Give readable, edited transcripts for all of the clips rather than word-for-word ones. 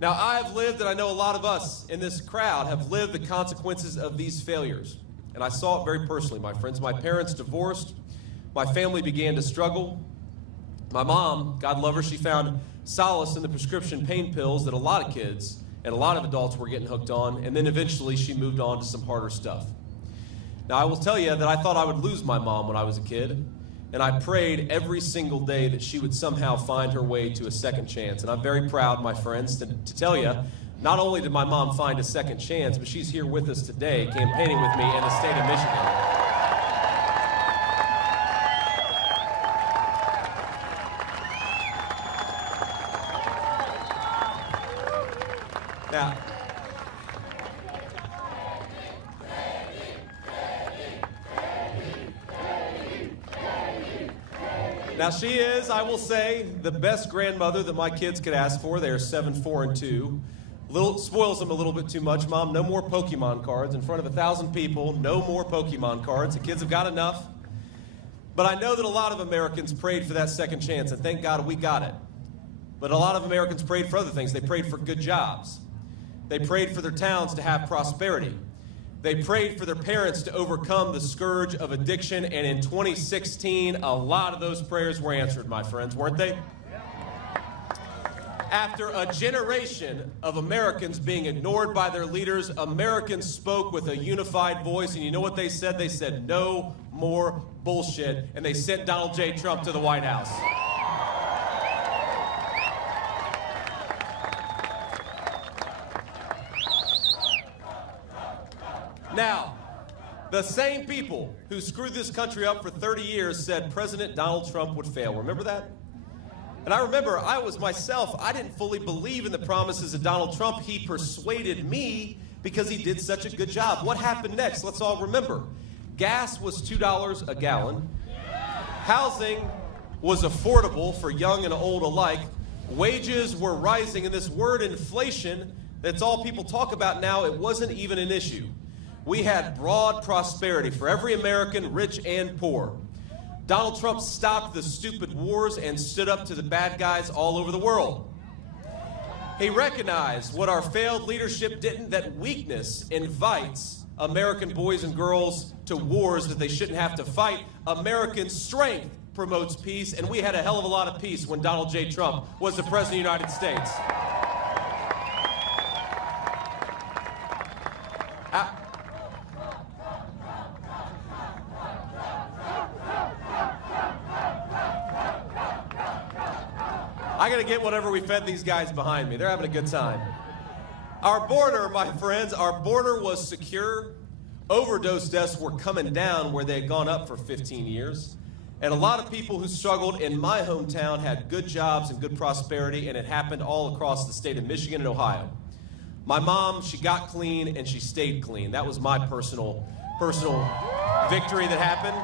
Now, I've lived, and I know a lot of us in this crowd have lived the consequences of these failures. And I saw it very personally, my friends. My parents divorced. My family began to struggle. My mom, God love her, she found solace in the prescription pain pills that a lot of kids and a lot of adults were getting hooked on. And then eventually she moved on to some harder stuff. Now, I will tell you that I thought I would lose my mom when I was a kid. And I prayed every single day that she would somehow find her way to a second chance. And I'm very proud, my friends, to tell you, not only did my mom find a second chance, but she's here with us today, campaigning with me in the state of Michigan. Now she is, I will say, the best grandmother that my kids could ask for. They are 7, 4, and 2. Spoils them a little bit too much. Mom, no more Pokemon cards. In front of 1,000 people, no more Pokemon cards. The kids have got enough. But I know that a lot of Americans prayed for that second chance, and thank God we got it. But a lot of Americans prayed for other things. They prayed for good jobs. They prayed for their towns to have prosperity. They prayed for their parents to overcome the scourge of addiction, and in 2016, a lot of those prayers were answered, my friends, weren't they? After a generation of Americans being ignored by their leaders, Americans spoke with a unified voice, and you know what they said? They said, no more bullshit, and they sent Donald J. Trump to the White House. Now, the same people who screwed this country up for 30 years said President Donald Trump would fail. Remember that? And I remember I didn't fully believe in the promises of Donald Trump. He persuaded me because he did such a good job. What happened next? Let's all remember. Gas was $2 a gallon. Housing was affordable for young and old alike. Wages were rising, and this word inflation, that's all people talk about now, it wasn't even an issue. We had broad prosperity for every American, rich and poor. Donald Trump stopped the stupid wars and stood up to the bad guys all over the world. He recognized what our failed leadership didn't, that weakness invites American boys and girls to wars that they shouldn't have to fight. American strength promotes peace, and we had a hell of a lot of peace when Donald J. Trump was the President of the United States. I gotta get whatever we fed these guys behind me. They're having a good time. Our border, my friends, our border was secure. Overdose deaths were coming down where they had gone up for 15 years. And a lot of people who struggled in my hometown had good jobs and good prosperity, and it happened all across the state of Michigan and Ohio. My mom, she got clean and she stayed clean. That was my personal victory that happened.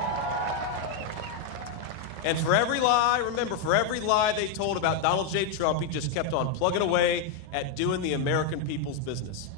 And for every lie, remember, for every lie they told about Donald J. Trump, he just kept on plugging away at doing the American people's business.